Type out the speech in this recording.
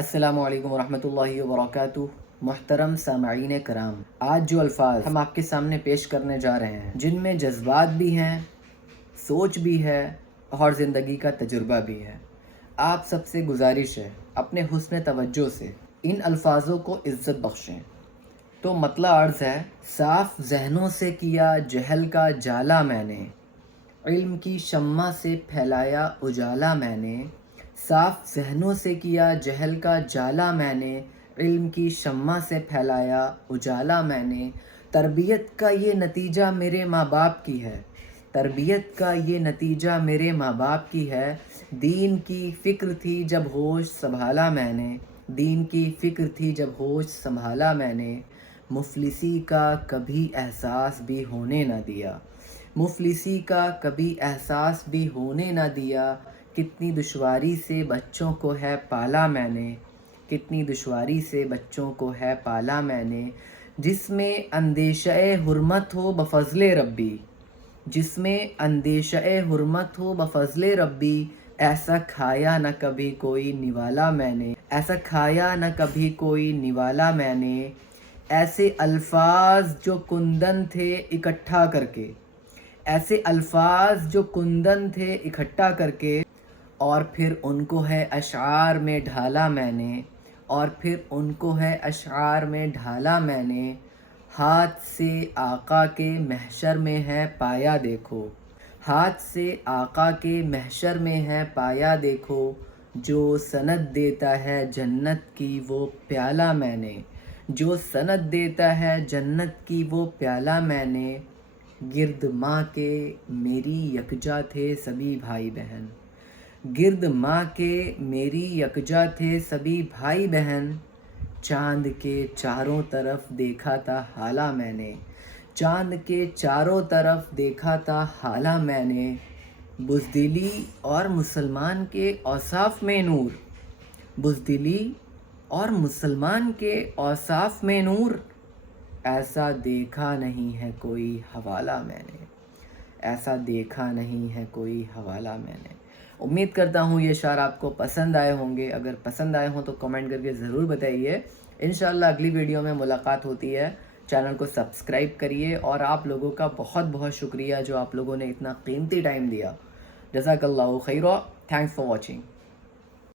السلام علیکم ورحمۃ اللہ وبرکاتہ۔ محترم سامعین کرام، آج جو الفاظ ہم آپ کے سامنے پیش کرنے جا رہے ہیں، جن میں جذبات بھی ہیں، سوچ بھی ہے اور زندگی کا تجربہ بھی ہے، آپ سب سے گزارش ہے اپنے حسن توجہ سے ان الفاظوں کو عزت بخشیں۔ تو مطلع عرض ہے، صاف ذہنوں سے کیا جہل کا جالا میں نے، علم کی شمع سے پھیلایا اجالا میں نے، صاف ذہنوں سے کیا جہل کا جالا میں نے، علم کی شمع سے پھیلایا اجالا میں نے، تربیت کا یہ نتیجہ میرے ماں باپ کی ہے، تربیت کا یہ نتیجہ میرے ماں باپ کی ہے، دین کی فکر تھی جب ہوش سنبھالا میں نے، دین کی فکر تھی جب ہوش سنبھالا میں نے، مفلسی کا کبھی احساس بھی ہونے نہ دیا، مفلسی کا کبھی احساس بھی ہونے نہ دیا، کتنی دشواری سے بچوں کو ہے پالا میں نے، کتنی دشواری سے بچوں کو ہے پالا میں نے، جس میں اندیشہ حرمت ہو بفضل ربی، جس میں اندیشہ حرمت ہو بفضل ربی، ایسا کھایا نہ کبھی کوئی نوالا میں نے، ایسا کھایا نہ کبھی کوئی نوالا میں نے، ایسے الفاظ جو کندن تھے اکٹھا کر کے، ایسے الفاظ جو کندن تھے اکٹھا کر کے، اور پھر ان کو ہے اشعار میں ڈھالا میں نے، اور پھر ان کو ہے اشعار میں ڈھالا میں نے، ہاتھ سے آقا کے محشر میں ہے پایا دیکھو، ہاتھ سے آقا کے محشر میں ہے پایا دیکھو، جو سند دیتا ہے جنت کی وہ پیالہ میں نے، جو سند دیتا ہے جنت کی وہ پیالہ میں نے، گرد ماں کے میری یکجا تھے سبھی بھائی بہن، گرد ماں کے میری یکجا تھے سبھی بھائی بہن، چاند کے چاروں طرف دیکھا تھا حالہ میں نے، چاند کے چاروں طرف دیکھا تھا حالہ میں نے، بزدلی اور مسلمان کے اوصاف میں نور، بزدلی اور مسلمان کے اوصاف میں نور، ایسا دیکھا نہیں ہے کوئی حوالہ میں نے، ایسا دیکھا نہیں ہے کوئی حوالہ میں نے۔ امید کرتا ہوں یہ اشعار آپ کو پسند آئے ہوں گے، اگر پسند آئے ہوں تو کمنٹ کر کے ضرور بتائیے۔ انشاءاللہ اگلی ویڈیو میں ملاقات ہوتی ہے، چینل کو سبسکرائب کریے، اور آپ لوگوں کا بہت بہت شکریہ جو آپ لوگوں نے اتنا قیمتی ٹائم دیا۔ جزاک اللہ خیرہ، تھینکس فار واچنگ۔